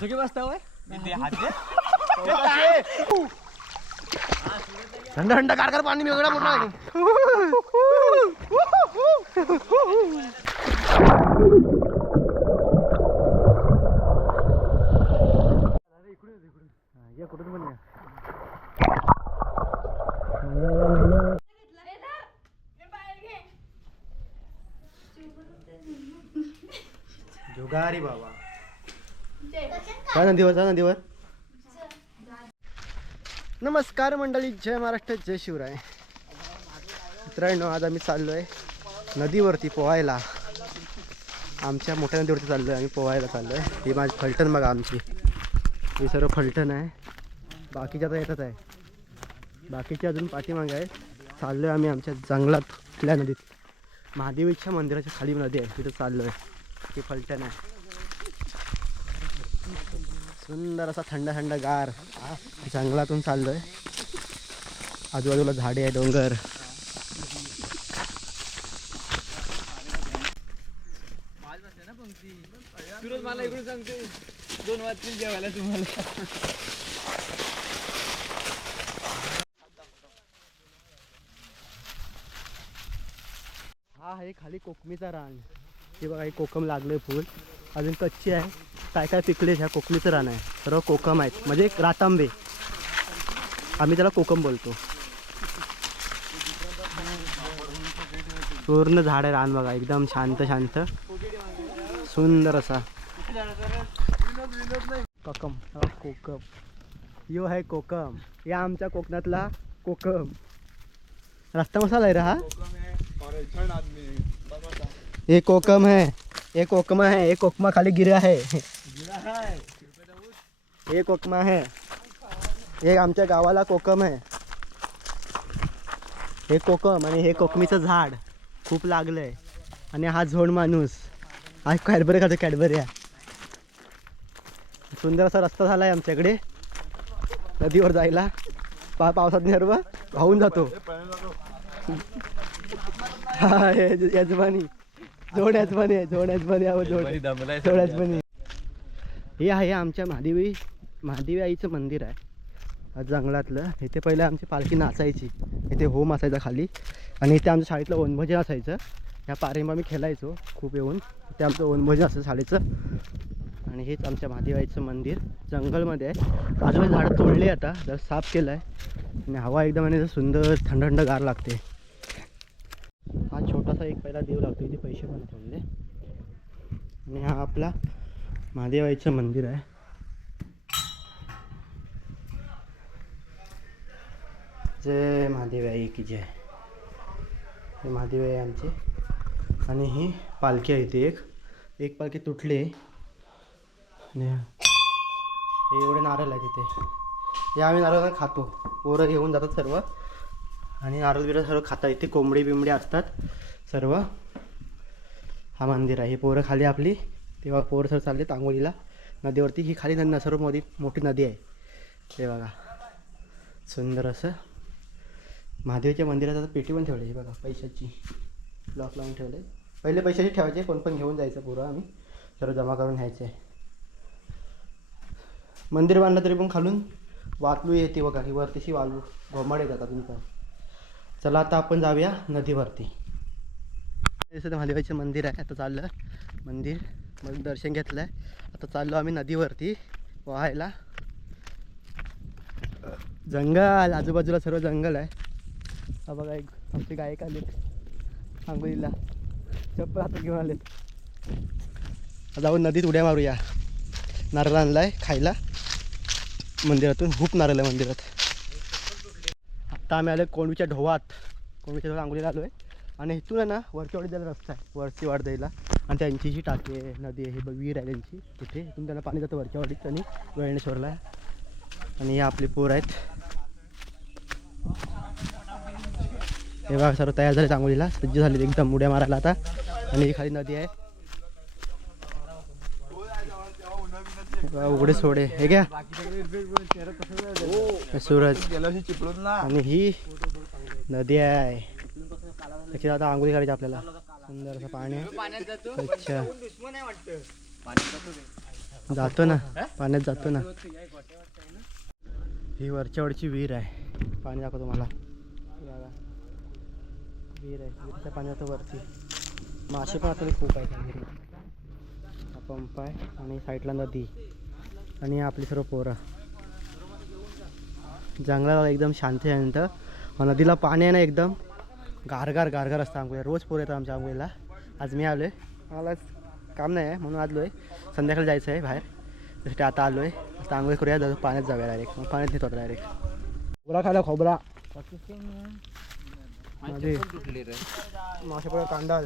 सगळे बसता होय? थंड थंड कारकार पाणी वेगळा मोठा आहे. या कुठून पण या जुगारी बाबा. जा नदीवर जा नदीवर. नमस्कार मंडळी जय महाराष्ट्र जय शिवराय. मित्रांनो आज आम्ही चाललो आहे नदीवरती पोहायला. आमच्या मोठ्या नदीवरती चाललो आहे आम्ही पोहायला चाललो आहे ही माझी फलटण बघा आमची. ही सर्व फलटण आहे. बाकीच्या तर येतच आहे. बाकीच्या अजून पाठीमागे आहे. चाललो आहे आम्ही आमच्या जंगलात कुठल्या नदीत. महादेवीच्या मंदिराच्या खाली नदी आहे तिथं चाललो आहे ही फलटण आहे. सुंदर असा थंड थंड गार जंगलातून चाललोय. आजूबाजूला झाडे आहे डोंगर. मला इकडून सांगते. दोन वाजतील जेवायला तुम्हाला. हा आहे खाली कोकमीचा रान. हे बघा हे कोकम लागले फुल. अजून कच्ची आहे. काय काय पिकले ह्या कोकमीचं रान आहे? सर्व कोकम आहेत. म्हणजे रातांबे. आम्ही त्याला कोकम बोलतो. पूर्ण झाड आहे रान बघा. एकदम शांत शांत. सुंदर असा. कोकम. हा कोकम. यो आहे कोकम. या आमच्या कोकणातला कोकम. रस्ता मसाला आहे रे हा? ये कोकम है. ये कोकमा है ये कोकमा खाली गिरा है। ये कोकमा है। हे आमच्या गावाला कोकम आहे हे कोकम आणि हे कोकमीचं झाड खूप लागलंय. आणि हा झोड माणूस. हा कॅडबरी खातो कॅडबरी सुंदर असा रस्ता झाला आहे आमच्याकडे. नदीवर जायला. पा पावसात सर्व वाहून जातो. हा हे यजमानी. जोड यजमानी आहे जोड यजमानी आहे जोड यजमानी हे आहे आमच्या महादेवी महादेवी आईचं मंदिर आहे. जंगलातलं. इथे पहिले आमची पालखी नाचायची. इथे होम असायचा खाली. आणि इथे आमच्या शाळेतलं वनभोजन असायचं. ह्या पारिंबा मी खेळायचो खूप येऊन. ते आमचं वनभोजन असतं शाळेचं. आणि हेच आमच्या महादेवाईचं मंदिर. जंगलमध्ये आहे. बाजूला झाडं तोडली आता. जर साफ केलं आहे आणि हवा एकदम आणि सुंदर थंड थंड गार लागते. एक पहिला देव लागतो इथे पैसे पण ठेवले आणि हा आपला महादेवाईचं मंदिर आहे. जय महादेवाई की जय. हे महादेवाई आहे आमचे. आणि ही पालखी आहे इथे एक. एक पालखी तुटली. आणि हे. एवढे नारळ आहे तिथे हे आम्ही नारळ खातो. पोरं घेऊन जातात सर्व. आणि नारळ बिरळ सर्व खातात. इथे कोंबडी बिंबडी असतात. सर्व. हा मंदिर आहे. हे पोरं खाली आपली. तेव्हा पोरं सर चालले आंघोळीला. नदीवरती ही खाली नदी सर्व मोदी मोठी नदी आहे. हे बघा. सुंदर असं. महादेवच्या मंदिरात आता पेटी पण ठेवली आहे. बघा पैशाची. लॉक लावून ठेवले पहिले पैशाची ठेवायचे कोण पण घेऊन जायचं पुरं आम्ही. सर्व जमा करून घ्यायचे मंदिर बांधलं तरी पण खालून वातलू येते बघा. ही वरतीशी वालू घोमाडे जातात तुम्ही पण चला आता आपण जाऊया नदीवरती. हे महादेवाचे मंदिर आहे. आता चाललं मंदिर. मग दर्शन घेतलं आहे आता चाललो आम्ही नदीवरती वाहायला जंगल. आजूबाजूला सर्व जंगल आहे. हा बघा एक आमचे गायक आलेत. आंघोळीला चप्पल हातात घेऊन आलेत. आता जाऊन नदीत उड्या मारूया. नारळ आणलाय खायला. मंदिरातून खूप नारळ आहे मंदिरात. आता आम्ही आलो कोंडवीच्या ढोवात. कोंडवीच्या ढोवात आंघोळीला आलो आहे आणि इथून आहे ना वरच्यावाडी त्याला जायला रस्ता आहे. वरची वाट द्यायला. आणि त्यांची जी टाकी आहे नदी आहे ही विहीर आहे त्यांची. तिथे इथून त्यांना पाणी जातं वरच्या वाडीत आणि वेळणेश्वरला. आणि हे आपले पोर आहेत. हे बघा सर्व तयार झाले चांगलीला सज्ज झाले एकदम उड्या मारायला आता. आणि ही खाली नदी आहे. उघडे सोडे. हे घ्या. सूरज. आणि ही नदी आहे. त्याची आता आंघोळी करायची आपल्याला. सुंदर असं पाणी. आहे. अच्छा. जातो ना. पाण्यात जातो ना. ही वरच्या वरची विहीर आहे. पाणी दाखवतो मला विहीर आहे. विहीरच्या पाण्यात वरती. मासे पण आता खूप आहेत विहिरीत हा पंप आहे आणि साईडला नदी. आणि आपली सर्व पोरं. जंगलाला एकदम शांत नंतर नदीला पाणी आहे ना एकदम. गारगार गारगार असतं आंघोळीला. रोज पोर येतात आमच्या आंघोळीला. आज मी आलो आहे मला काम नाही आहे म्हणून आलो आहे संध्याकाळी जायचं आहे बाहेर. त्यासाठी आता आलो आहे आता आंघोळी करूया. जाऊ पाण्यात जाऊया डायरेक्ट मग पाण्यात नेतो डायरेक्ट खोबरा खायला खोबरा. मध्ये मासे कांदा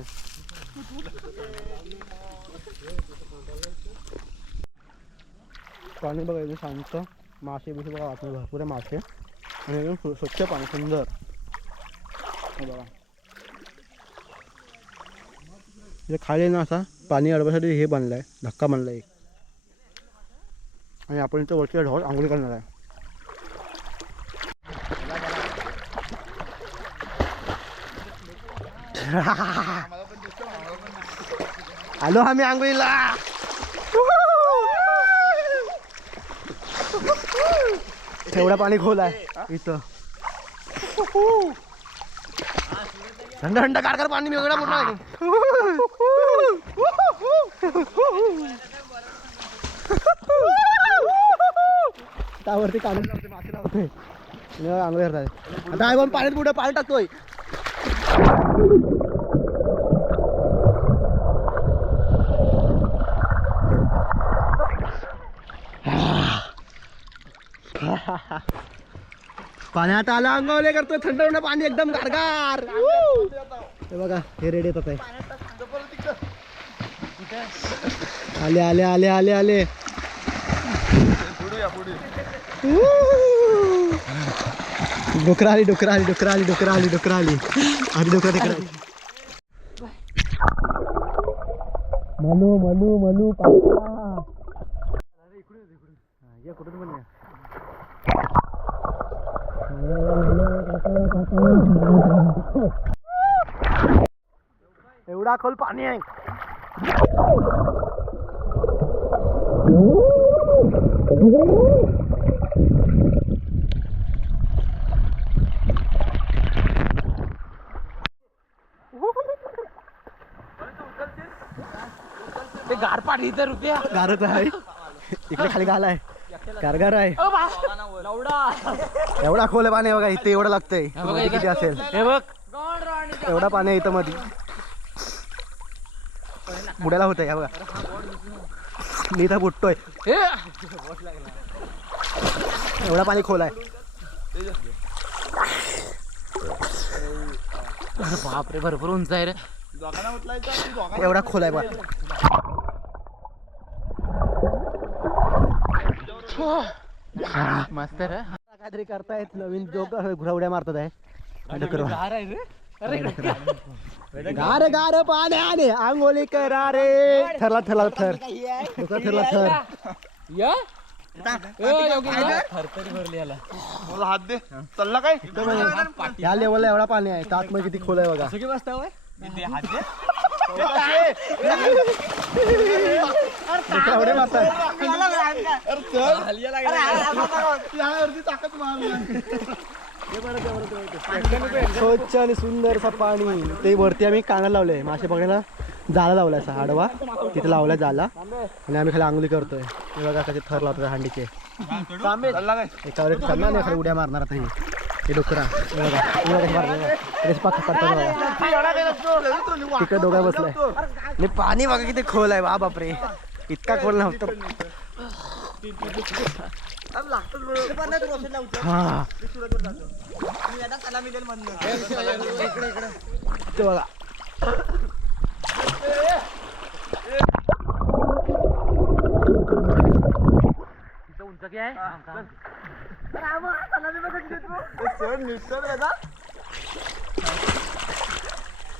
पाणी बघा एकदम शांत. मासे बिसे बघा आतमध्ये भरपूर आहे मासे आणि एकदम स्वच्छ पाणी सुंदर. बघा. हे खाली ना असा पाणी अडवासाठी हे बनलंय आहे धक्का बनलाय एक. आणि आपण इथं वरती ढोल आंघोळी करणार आहे. आलो आम्ही आंघोळीला. एवढा पाणी खोल आहे इथं. थंड थंड कारकर पाणी वेगळा मोठा आहे. त्यावरती काढून लावते मासे लावते. आणि मग आंघोळ करतात. आता आहे पण पाण्यात कुठं टाकतोय पाण्यात आलं अंगावले करतोय थंड थंड पाणी एकदम गारगार. हे बघा, हे रेड येतात आले आले आले आले आले. डोकरा आली डोकरा आली डोकरा आली डोकरा आली डोकरा आली आधी डोकरा तिकडे. मनू मनू मनू पापा एवढा खोल पाणी आहे. ते गार पाणी इथं रुपया. गारच आहे. इकडे खाली गाला आहे. गारगार आहे. एवढा. खोल आहे पाणी आहे बघा इथे एवढं लागतंय. किती असेल? हे बघ. एवढा पाणी आहे इथं मध्ये बुडायला होत आहे बघा. मी इथं बुडतोय. एवढा पाणी खोल आहे. बापरे भरपूर उंच आहे रे. एवढा खोल आहे बघा. मस्त रे काहीतरी करतायत नवीन जोक घुरावड्या मारतात आहे. गार आहे रे. अरे गार. गार पाण्याने आंघोळी करा रे. ठरला ठरला थर ठरला थर या. लेवलला एवढा पाणी आहे. त्यात मग किती खोल आहे बघा. सगळी एवढे मारतात स्वच्छ आणि सुंदर असं पाणी. ते वरती आम्ही कानाला लावलंय. मासे पकडायला जाला लावलाय असा आडवा तिथे लावलाय जाला आणि आम्ही खाली आंघोळी करतोय. हे बघा कसे थर लावतोय हांडीचे. एकावर एक करणार नाही उड्या मारणार आता हे. डुकरा. तिकडे डोका बसलाय. आणि पाणी बघा किती खोल आहे. वा बापरे. इतका खोल नव्हतं हा. ते. बघा उंच आहे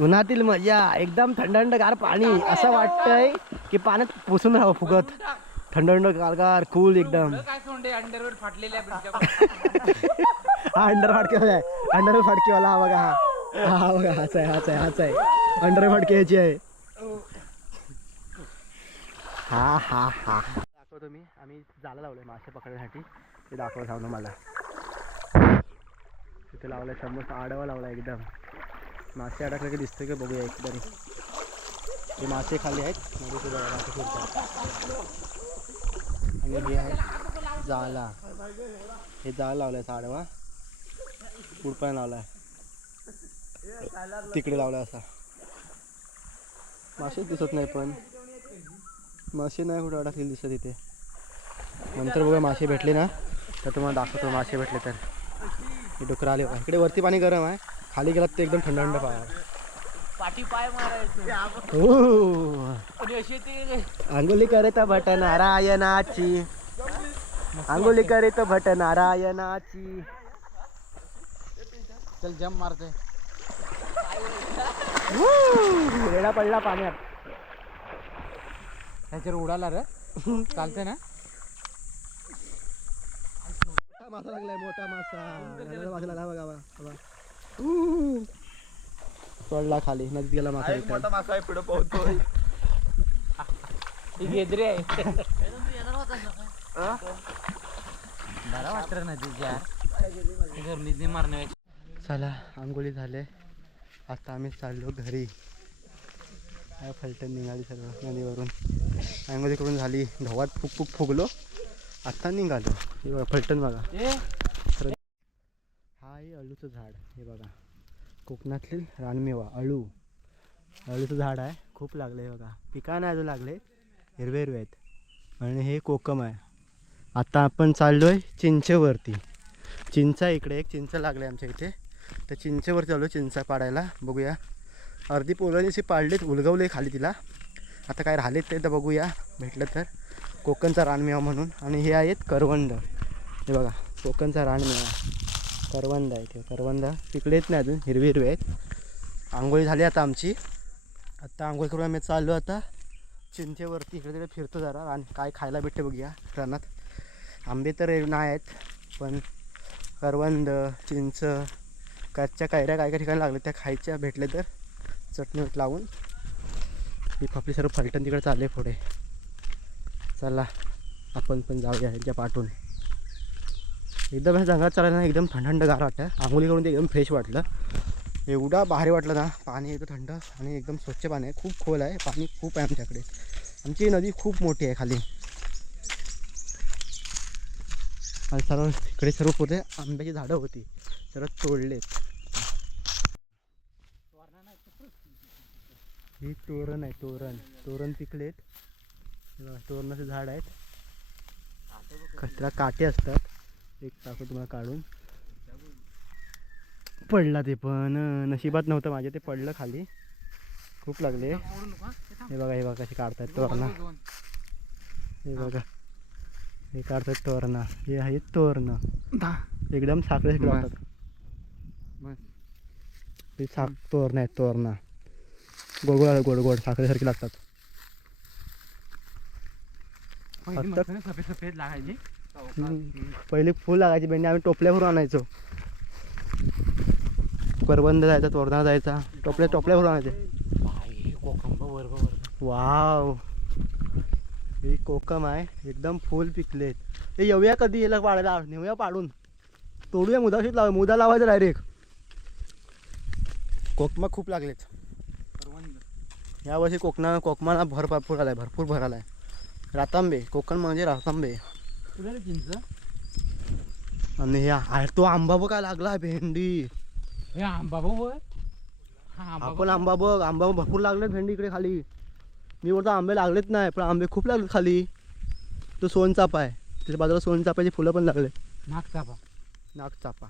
उन्हातील मजा एकदम थंड थंडगार पाणी. असं वाटतंय की पाण्यात पुसून राहावं फुगत. थंड थंड गारगार कूल एकदम. फाटलेल्या हा अंडर फाटकेवाला आहे. अंडर फाटकेवाला हा बघा. हा हा बघा हाच आहे हाच आहे हाच आहे. अंडर फाटके ह्याची आहे. हा हा हा. दाखवतो मी. आम्ही जाळं लावलंय मासे पकडण्यासाठी. ते दाखवत सांगतो मला. तिथे लावलाय समोर आडवा लावलाय एकदम. मासे अडकले की दिसतंय की बघूया एक तरी हे मासे खाली आहेत. मध्ये सुद्धा मासे फिरतात. आणि हे आहे जाला. हे जाळ लावलाय साडवा. आडवा पुढपण लावलाय. तिकडे लावलाय असा. मासेच दिसत नाही पण. मासे नाही कुठे अडकलेली दिसत इथे. नंतर बघा मासे भेटले ना. तर तुम्हाला दाखवतो मासे भेटले तर. हे डुकर आले इकडे वरती पाणी गरम आहे. खाली गेलात ते एकदम थंड थंड पाहा. पाठी पाय मारायचं. हो आणि अशी ते अंगुली करे तर भट नारायणाची. अंगुली करे तर भट नारायणाची. चल जम मारते. वेळा पडला पाण्यात. त्याच्यावर उडाला रे. चालते ना? मोठा मासा लागलाय मोठा मासा. गणपती मासा लागला बघा बघा. पडला खाली नदीत गेला मासा इथे. मासा आहे पुढे पोहतोय ही गेदरी आहे. बरा वाटत ना तुझ्या गरमीने मारण्या चला आंघोळी झाले. आता आम्ही चाललो घरी. काय फलटण निघाली सर्व नदीवरून. आंघोळी करून झाली. ढवात फुक फुक फुगलो. आता निघालो. बघा फलटण बघा. अळूचं झाड हे बघा. कोकणातील रानमेवा अळू. अळूचं झाड आहे. खूप लागलं हे बघा. पिका नाही अजून लागले. हिरवे हिरवे आहेत. आणि हे कोकम आहे. आता आपण चाललो आहे चिंचेवरती. चिंचा इकडे एक चिंच लागले आमच्या इथे. तर चिंचेवर चालू चिंचा पाडायला. बघूया. अर्धी पोलांनी अशी पाडलेत उलगवले खाली तिला. आता काय राहिलेत ते तर बघूया. भेटलं तर. कोकणचा रानमेवा म्हणून. आणि हे आहेत करवंद हे बघा. कोकणचा रानमेवा. करवंद आहे ते. करवंद पिकलेत नाही अजून हिरवे हिरवे आहेत. आंघोळी झाली आता आमची. आत्ता आंघोळ करून आम्ही चाललो आता. चिंचेवरती इकडे तिकडे फिरतो जरा आणि काय खायला भेटते बघूया रानात आंबे तर नाही आहेत पण करवंद चिंच कच्च्या कैऱ्या काय काय ठिकाणी लागल्या त्या खायच्या भेटले तर चटणी मीठ लावून. ही आपली सर्व फलटण तिकडे चालले पुढे. चला आपण पण जाऊया यांच्या पाठून एकदम ह्या जंगलात चालायला ना एकदम थंड थंड गार वाटतं. आंघोळी करून ते एकदम फ्रेश वाटलं. एवढा भारी वाटलं ना. पाणी एकदम थंड आणि एकदम स्वच्छ पाणी आहे. खूप खोल आहे. पाणी खूप आहे आमच्याकडे. आमची नदी खूप मोठी आहे खाली. आणि सर्व इकडे सर्व पोते आंब्याची झाडं होती. सर्व तोडलेत. ही तोरण आहे तोरण. तोरण पिकलेत. तोरणाचे झाड आहेत. कचरा काटे असतात. एक टाकू तुम्हाला काढून. पडला ते पण. नशिबात नव्हतं माझे ते पडलं खाली. खूप लागले. हे बघा हे बघा कशी काढतायत तोरणा. हे बघा. हे काढतात तोरणा. हे आहे तोरणं. एकदम साखरेसारखे बस. लागतात. ते साख तोरण आहेत तोरणा. गोड गोड गोड गोड साखरेसारखी लागतात सफेद सफेद लागायची. पहिली फुल लागायची भेंडी आम्ही टोपल्यावरून आणायचो. परबंद जायचा तोरणा जायचा. टोपल्या टोपल्यावरून आणायचे. कोकंब वाव. हे कोकम आहे. एकदम फुल पिकलेत हे येऊया कधी याला पाडायला नेऊया पाडून. तोडूया मुदाशीत लाव मुदा लावायचं डायरेक्ट कोकमा खूप लागलेत. यावर्षी कोकणा कोकमाला भर भरपूर आलाय. भरपूर भर आलाय रातांबे कोकण म्हणजे रातांबे. चिंच आणि हे तो आंबा बघ काय लागला भेंडी. हे आंबा हा आंबा आपण आंबा बघ आंबा भरपूर लागले भेंडी इकडे खाली. मी बोलतो आंबे लागलेत नाही पण आंबे खूप लागले खाली. तो सोनचापा आहे. त्याच्या बाजूला सोनचापाची फुलं पण लागले नागचापा नागचापा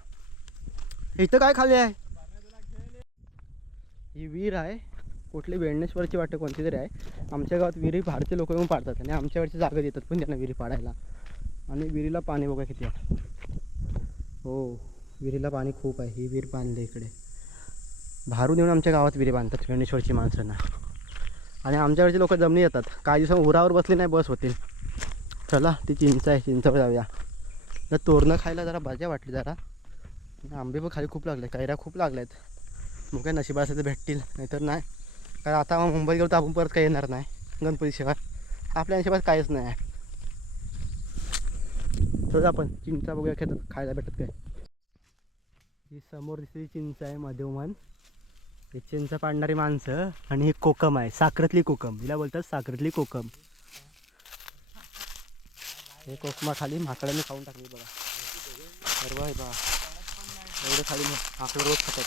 इथं काय खाली आहे? ही विहीर आहे. कुठली वेळणेश्वरची वाटतं कोणती तरी आहे. आमच्या गावात विहिरी भारतीय लोक येऊन पाडतात आणि आमच्याकडची जागा देतात पण त्यांना विहिरी पाडायला. आणि विहिरीला पाणी बघा किती आहे. हो विहिरीला पाणी खूप आहे. ही विहीर बांधली इकडे. भारून येऊन आमच्या गावात विहिरी बांधतात गणेश्वरची माणसांना. आणि आमच्याकडचे लोक जमनी येतात. काही दिवसां उरावर बसले नाही बस होतील. चला ती चिंच आहे चिंचावर जाऊया. तर तोरणं खायला जरा मजा वाटली जरा. आंबे पण खाली खूप लागले कैऱ्या खूप लागल्यात मग काय नशिबा असेल तर भेटतील नाहीतर नाही. कारण आता मग मुंबईत गेलो तर आपण परत काही येणार नाही. गणपतीशिवाय आपल्या नशिबात काहीच नाही आहे. चला आपण चिंचा बघूया खेळ खायला भेटत काय. ही समोर दिसलेली चिंच आहे मध्यमान ही चिंच पाडणारी माणसं आणि ही कोकम आहे साखरेतली कोकम. हिला बोलतात साखरेतली कोकम. हे कोकमा खाली माकडाने खाऊन टाकली बघा. सर्व आहे बघा. एवढं खाली माकडं रोज खातात.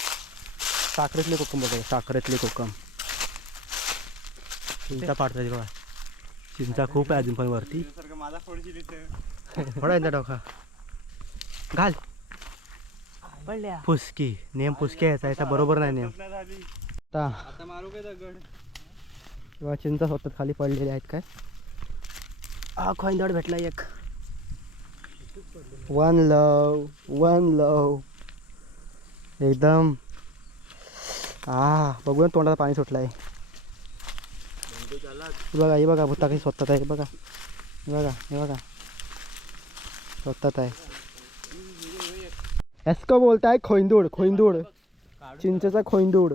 साखरेतले कोकम बघा साखरेतले कोकम. चिंचा पाडतात बघा. चिंचा खूप आहे अजून पण वरती. माझा एकदा डोका. घाल. पडल्या. फुसकी. नेम फुसकी यायचा याचा बरोबर नाही नेम. आता किंवा चिंचा स्वतः खाली पडलेले आहेत काय? हा खोंदड भेटला एक. One love one love. एकदम. आ बघून तोंडाला पाणी सुटलंय. हे बघा हे बघा भुता काही स्वतःत आहे हे बघा. हे बघा हे बघा. स्वतःच आहे. एस्को बोलताय खोईंदूड खोईंदूड. चिंचेचा खोईंदूड.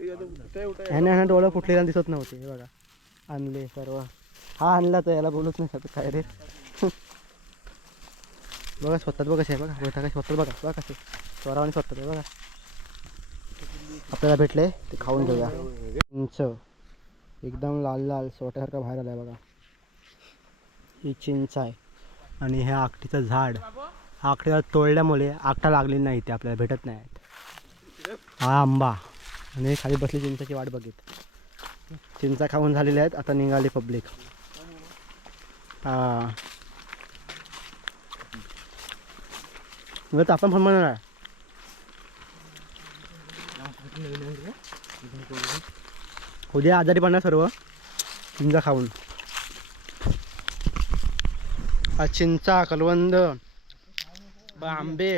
ह्याने ह्याने डोळं फुटलेला दिसत नव्हते हे बघा. आणले सर्व. हा आणला तर याला बोलूच नाही शकत काय रे. बघा स्वतःच बघा कसे आहे बघा. काय स्वतः बघा. बघा कसे. स्वरावाने स्वतः बघा. आपल्याला भेटले ते खाऊन घेऊया. चिंच. एकदम लाल लाल सोट्यासारखा बाहेर आलाय बघा. ही चिंच आहे. आणि हे आकटीचं झाड आकटीला तोडल्यामुळे आकटा लागलेली नाही ते आपल्याला भेटत नाही. हा आंबा. आणि खाली बसली चिंचाची वाट बघित चिंचा खाऊन झालेल्या आहेत आता निघाली पब्लिक हा. मग आपण पण म्हणणार उद्या आजारी पडणार सर्व चिंचा खाऊन. हा चिंचा कलवंद आंबे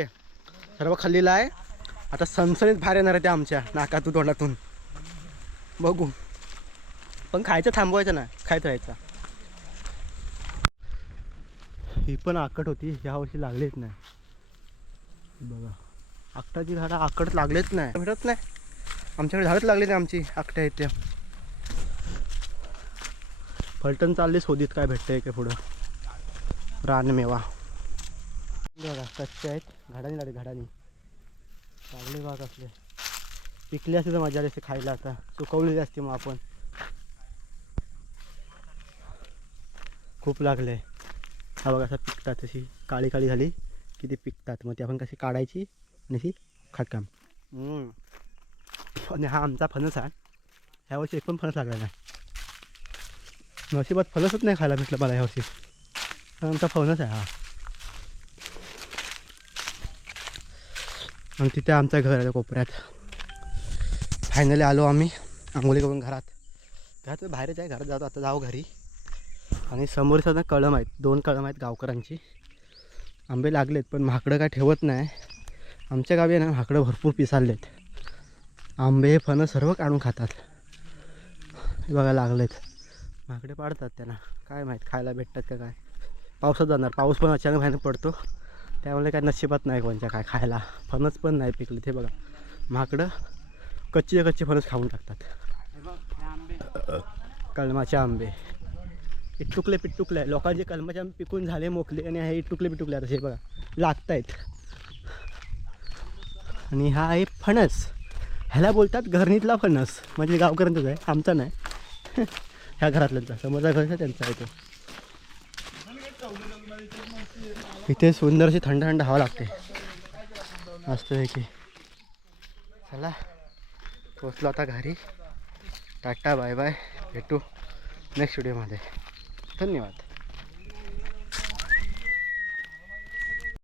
सर्व खाल्लेला आहे. आता सणसणीत बाहेर येणार आहे त्या आमच्या नाकातून तोंडातून. बघू. पण खायचं थांबवायचं ना खायचं राहायचं. ही पण आकट होती. ह्या वर्षी लागलीच नाही. बघा. आकटाची झाडं आकट लागलेच नाही. भेटत नाही. आमच्याकडे झाडच लागले नाही आमची आकट्या इथे फलटण चालली शोधित काय भेटतंय काय पुढं. रानमेवा. बघा कच्चे आहेत. घाडानी लागले घाडानी. लागले बाग असले. पिकले असते तर मजा आली असते खायला आता. सुकवलेली असते मग आपण. खूप लागले. हा बघा असं पिकतात तशी. काळी काळी झाली की ती पिकतात. मग ती आपण कशी काढायची आणि ती खाटकाम आणि हा आमचा फणस आहे. ह्या वर्षी एक पण फणस लागला नाही. नशिबात फणसच नाही खायला भेटलं मला ह्यावर्षी हा आमचा फणस आहे हा. आणि तिथे आमचं घर आहे कोपऱ्यात. फायनली आलो आम्ही आंघोळी करून घरात घरात बाहेरच आहे घरात जातो आता जाऊ घरी. आणि समोर सुद्धा कळम आहेत दोन कळम आहेत गावकरांची आंबे लागलेत पण माकडं काय ठेवत नाही. आमच्या गावी आहे ना माकडं भरपूर पिसाळलेत आंबे फणं सर्व काढून खातात. हे बघा लागलेत. माकडे पाडतात त्यांना. काय माहीत खायला भेटतात का काय? पावसात जाणार. पाऊस पण अचानक बाहेर पडतो. त्यामुळे काय नशिबात नाही कोणत्या काय खायला. फणस पण नाही पिकले ते बघा. माकडं कच्चे कच्चे फणस खाऊन टाकतात. कलमाचे आंबे. इटुकले पिटुकले लोकांचे कलमाचे आंबे पिकून झाले मोकले आणि हे इटुकले पिटुकले आता हे बघा. लागत आहेत आणि हा आहे फणस. ह्याला बोलतात घरणीतला फणस. म्हणजे गावकऱ्यांचाच आहे. आमचा नाही. ह्या घरातल्यांचा. समोरचा घरचा त्यांचा आहे तो. इथे सुंदरशी थंड थंड हवा लागते. मस्त की चला पोचलो आता घरी. Tata bye bye. भेटू नेक्स्ट व्हिडिओमध्ये धन्यवाद.